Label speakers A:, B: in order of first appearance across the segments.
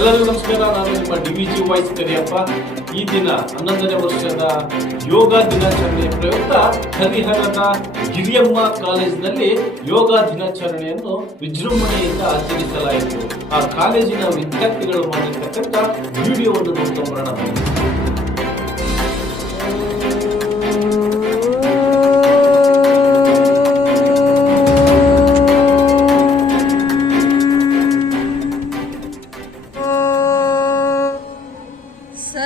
A: ಎಲ್ಲರಿಗೂ ನಮಸ್ಕಾರ. ನಾನು ನಿಮ್ಮ D V G voice Kariyappa. ಈ ದಿನ ಹನ್ನೊಂದನೇ ವರ್ಷದ ಯೋಗ ದಿನಾಚರಣೆ ಪ್ರಯುಕ್ತ ಹರಿಹರದ ಗಿರಿಯಮ್ಮ ಕಾಲೇಜಿನಲ್ಲಿ ಯೋಗ ದಿನಾಚರಣೆಯನ್ನು ವಿಜೃಂಭಣೆಯಿಂದ ಆಚರಿಸಲಾಯಿತು. ಆ ಕಾಲೇಜಿನ ವಿದ್ಯಾರ್ಥಿಗಳು ಮಾಡಿರ್ತಕ್ಕಂಥ ವಿಡಿಯೋವನ್ನು ನೋಡ್ತಾ.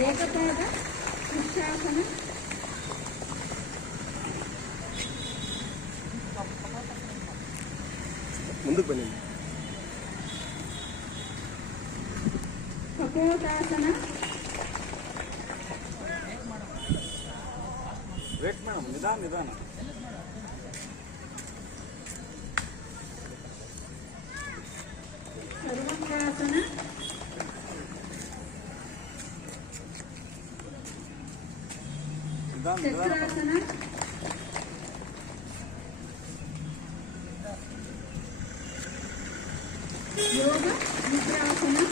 B: ఏకపాద కృష్ణాసనం
C: ముందుకు వెళ్ళండి కపోతాసన వెయిట్
B: మేడం నిదాన నిదానం.
C: Tekrar Yoga, Mikrasana.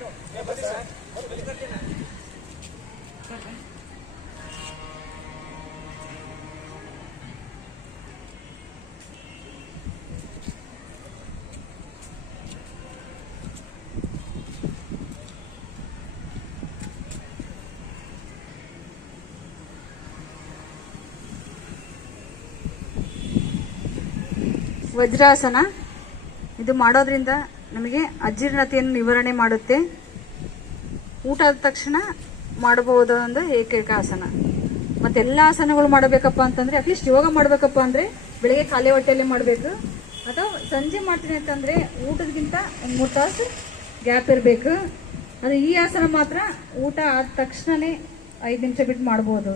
C: ವಜ್ರಾಸನ. ಇದು ಮಾಡೋದ್ರಿಂದ ನಮಗೆ ಅಜೀರ್ಣತೆಯನ್ನು ನಿವಾರಣೆ ಮಾಡುತ್ತೆ. ಊಟ ಆದ ತಕ್ಷಣ ಮಾಡಬಹುದು ಒಂದು ಏಕೈಕ ಆಸನ ಮತ್ತೆಲ್ಲ ಆಸನಗಳು ಮಾಡಬೇಕಪ್ಪ ಅಂತಂದ್ರೆ ಅಟ್ಲೀಸ್ಟ್ ಯೋಗ ಮಾಡಬೇಕಪ್ಪ ಅಂದ್ರೆ, ಬೆಳಿಗ್ಗೆ ಖಾಲಿ ಹೊಟ್ಟೆಯಲ್ಲೇ ಮಾಡಬೇಕು. ಅಥವಾ ಸಂಜೆ ಮಾಡ್ತೀನಿ ಅಂತಂದ್ರೆ ಊಟದಗಿಂತ ಒಂದು ಮೂರು ತಾಸು ಗ್ಯಾಪ್ ಇರಬೇಕು. ಅದು ಈ ಆಸನ ಮಾತ್ರ ಊಟ ಆದ ತಕ್ಷಣನೇ ಐದು ನಿಮಿಷ ಬಿಟ್ಟು ಮಾಡ್ಬೋದು.